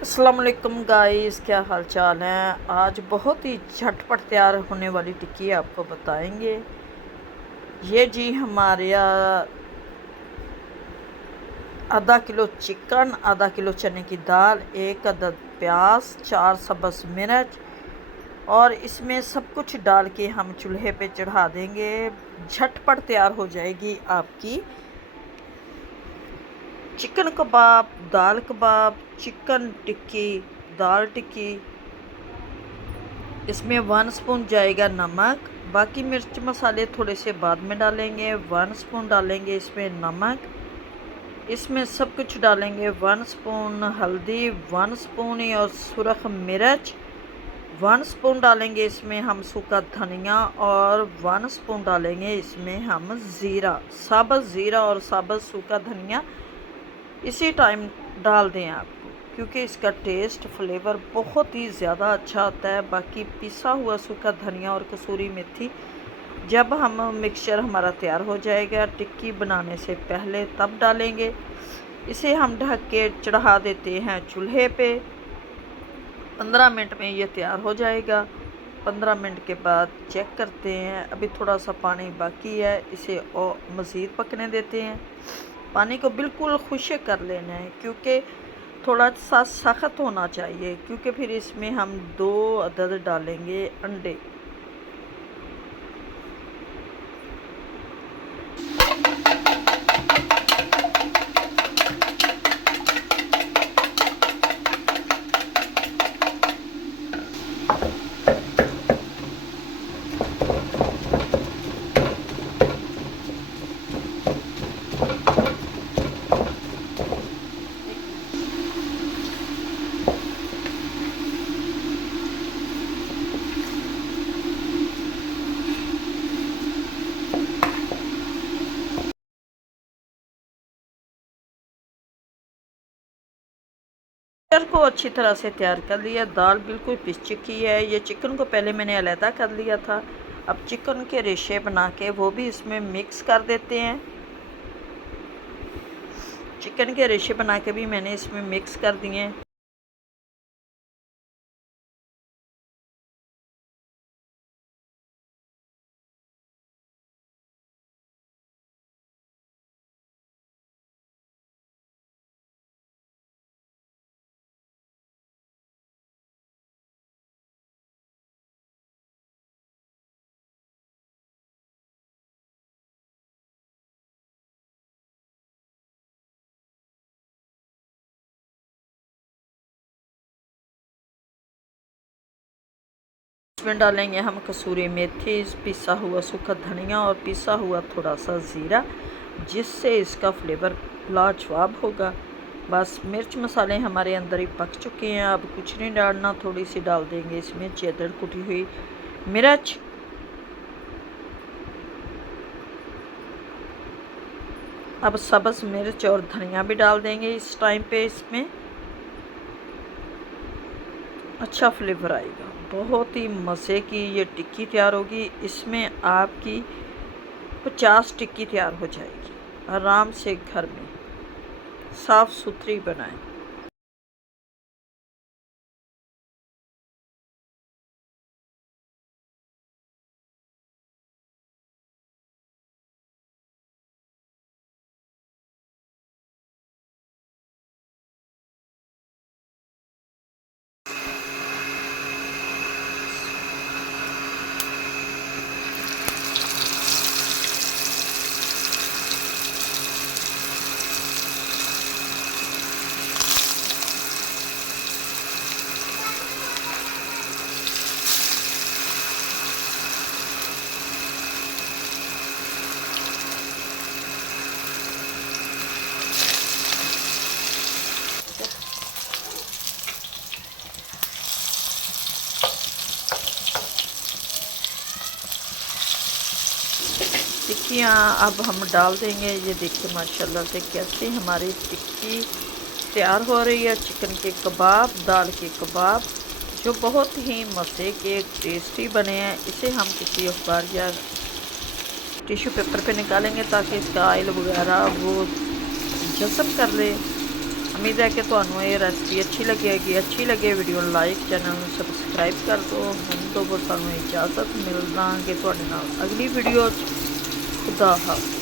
अस्सलाम वालेकुम गाइस, क्या हाल चाल है। आज बहुत ही झटपट तैयार होने वाली टिक्की आपको बताएंगे। ये जी हमारे आधा किलो चिकन, आधा किलो चने की दाल, 1 अदद प्याज, 4 सब्ज़ मिर्च और इसमें सब कुछ डाल के हम चूल्हे पे चढ़ा देंगे। झटपट तैयार हो जाएगी आपकी चिकन कबाब, दाल कबाब, चिकन टिक्की, दाल टिक्की। इसमें 1 स्पून जाएगा नमक, बाकी मिर्च मसाले थोड़े से बाद में डालेंगे। 1 स्पून डालेंगे इसमें नमक, इसमें सब कुछ डालेंगे। 1 स्पून हल्दी, 1 स्पून और सुरख मिर्च, 1 स्पून डालेंगे इसमें हम सूखा धनिया और 1 स्पून डालेंगे इसमें हम ज़ीरा, साबुत ज़ीरा और साबुत सूखा धनिया इसी टाइम डाल दें आपको, क्योंकि इसका टेस्ट फ्लेवर बहुत ही ज़्यादा अच्छा आता है। बाकी पिसा हुआ सूखा धनिया और कसूरी मेथी जब हम मिक्सचर हमारा तैयार हो जाएगा टिक्की बनाने से पहले तब डालेंगे। इसे हम ढक के चढ़ा देते हैं चूल्हे पे। 15 मिनट में ये तैयार हो जाएगा। 15 मिनट के बाद चेक करते हैं, अभी थोड़ा सा पानी बाकी है, इसे और मज़ीद पकने देते हैं। पानी को बिल्कुल खुश्क कर लेना है, क्योंकि थोड़ा सा सख्त होना चाहिए, क्योंकि फिर इसमें हम 2 अदद डालेंगे अंडे। मिक्सचर को अच्छी तरह से तैयार कर लिया। दाल बिल्कुल पिस चुकी है। ये चिकन को पहले मैंने अलहदा कर लिया था। अब चिकन के रेशे बना के वो भी इसमें मिक्स कर देते हैं। चिकन के रेशे बना के भी मैंने इसमें मिक्स कर दिए हैं। इसमें डालेंगे हम कसूरी मेथी, पिसा हुआ सूखा धनिया और पिसा हुआ थोड़ा सा ज़ीरा, जिससे इसका फ्लेवर लाजवाब होगा। बस मिर्च मसाले हमारे अंदर ही पक चुके हैं, अब कुछ नहीं डालना। थोड़ी सी डाल देंगे इसमें चेदर कुटी हुई मिर्च, अब सब्ज़ मिर्च और धनिया भी डाल देंगे इस टाइम पे। इसमें अच्छा फ्लेवर आएगा। बहुत ही मज़े की ये टिक्की तैयार होगी। इसमें आपकी 50 टिक्की तैयार हो जाएगी आराम से। घर में साफ़ सुथरी बनाएं। टिक्कियाँ अब हम डाल देंगे। ये देखिए माशाल्लाह से कैसे हमारी टिक्की तैयार हो रही है। चिकन के कबाब, दाल के कबाब जो बहुत ही मज़े के टेस्टी बने हैं। इसे हम किसी अखबार या टिश्यू पेपर पे निकालेंगे ताकि इसका ऑयल वगैरह वो जज़ब कर ले। उम्मीद है कि तुहानू ये रेसिपी अच्छी लगे वीडियो लाइक चैनल सबसक्राइब कर दो। हम तो बस सानू इजाज़त मिलना कि तुहाडे नाल अगली वीडियो खुदा हाफ़िज़।